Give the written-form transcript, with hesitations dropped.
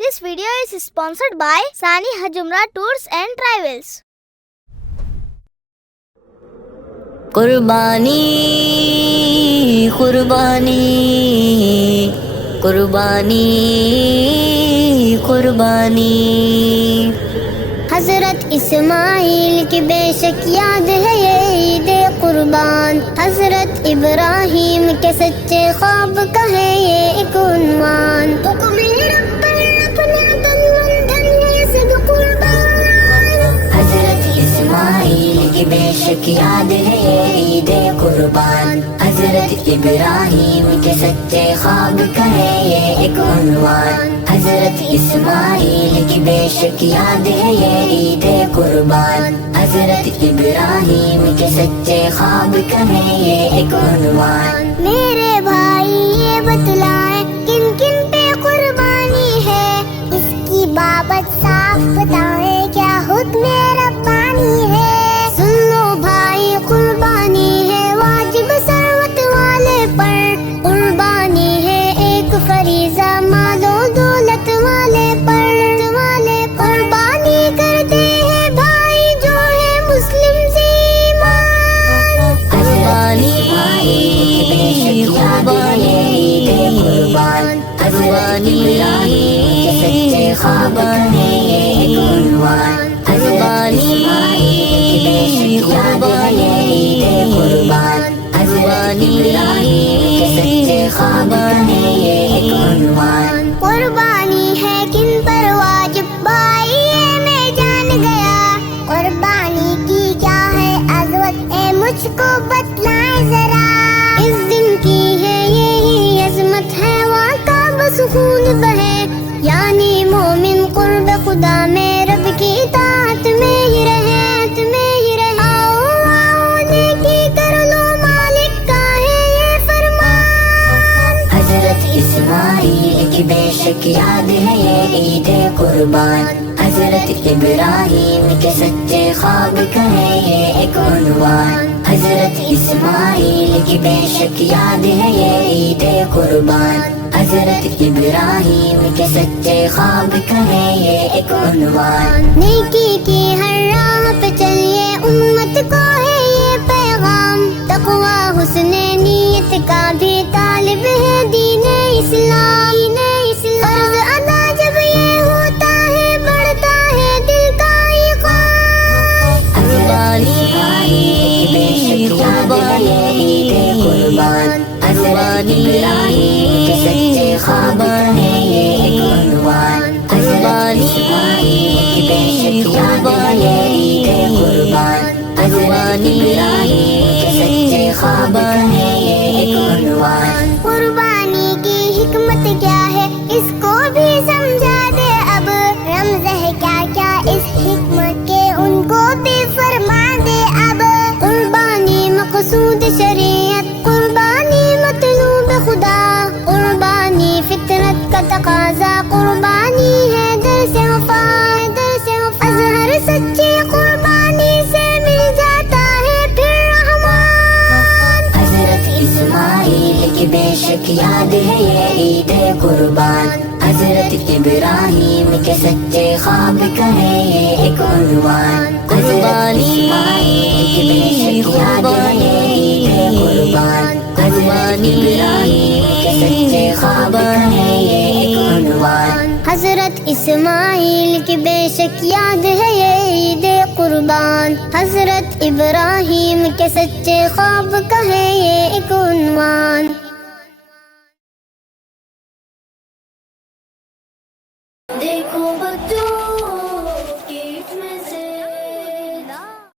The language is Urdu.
This video is sponsored by Sani Hajumra Tours and Travels. قربانی قربانی قربانی قربانی حضرت اسماعیل کی بے شک یاد ہے یہ عید قربان، حضرت ابراہیم کے سچے خواب کا ہے یہ ایک عنوان، حکم رب اپنا تن من دھن ہے سب قربان۔ حضرت اسماعیل کی بے شک یاد ہے یہ عید قربان، حضرت ابراہیم کے سچے خواب کا ہے یہ ایک عنوان، حضرت اسماعیل کی بے شک یاد ہے یہ عید قربان، حضرت ابراہیم کے سچے خواب کا ہے یہ ایک عنوان۔ میرے بھائی یہ بتلائیں کن کن پہ قربانی ہے، اس کی بابت صاف بتائیں کیا حکم ربانی ہے۔ سن لو بھائی قربانی ہے واجب ثروت والے پر، قربانی ہے ایک فریضہ مال و دولت والے پر، قربانی کرتے ہیں بھائی جو ہے مسلم سے ایمان۔ قربانی قربانی قربان، قربانی کے سچے خواب ہے یہ ایک عنوان، قربانی قربانی قربان، قربانی کے سچے خواب ہے یہ ایک عنوان۔ قربانی ہے کن پر واجب بھائی یہ میں جان گیا، قربانی کی کیا ہے عظمت اے مجھ کو بتلائیں ذرا، اس دن کی ہے یہی عظمت ہے وہاں کا بس خون بہے، یعنی مومن قرب خدا میں رب کی اطاعت میں ہی رہے، آؤ آؤ نیکی کر لو مالک کا ہے یہ فرمان۔ حضرت اسماعیل کی بے شک یاد ہے یہ عید قربان، حضرت ابراہیم کے سچے خواب کا ہے یہ ایک عنوان، حضرت اسماعیل کی بے شک یاد ہے یہ عید قربان، حضرت ابراہیم کے سچے خواب کا ہے یہ ایک عنوان۔ نیکی کی ہر راہ پہ چلیے امت کو ہے یہ پیغام، تقوی حسن نیت کا بھی طالب ہے دین اسلام، فرض ادا جب یہ ہوتا ہے بڑھتا ہے دل کا ایقان۔ قربانی بے شک یاد ہے یہ عید قربان، قربانی کے سچے خواب ہے یہ ایک عنوان، قربانی بے شک یاد ہے یہ عید قربان، قربانی کے سچے خواب ہے یہ ایک عنوان۔ قربانی کی حکمت کیا ہے اس کو بھی سمجھا دے اب، رمز ہے کیا کیا اس حکمت کے ان کو بھی فرما دے اب۔ قربانی مقصود شریعت، قربانی مطلوب خدا، قربانی فطرت کا تقاضا، قربانی ہے درس وفا، اظہر سچی قربانی سے مل جاتا ہے پھر رحمان۔ حضرت اسماعیل کی بے شک یاد ہے یہ عید قربان، حضرت ابراہیم کے سچے خواب کا ہے یہ ایک عنوان، قربانی کی بے شک یاد ہے یہ عید قربان، قربانی کے سچے خواب کا ہے یہ ایک عنوان۔ حضرت اسماعیل کی بے شک یاد ہے یہ عید قربان، حضرت ابراہیم کے سچے خواب کا ہے یہ ایک عنوان۔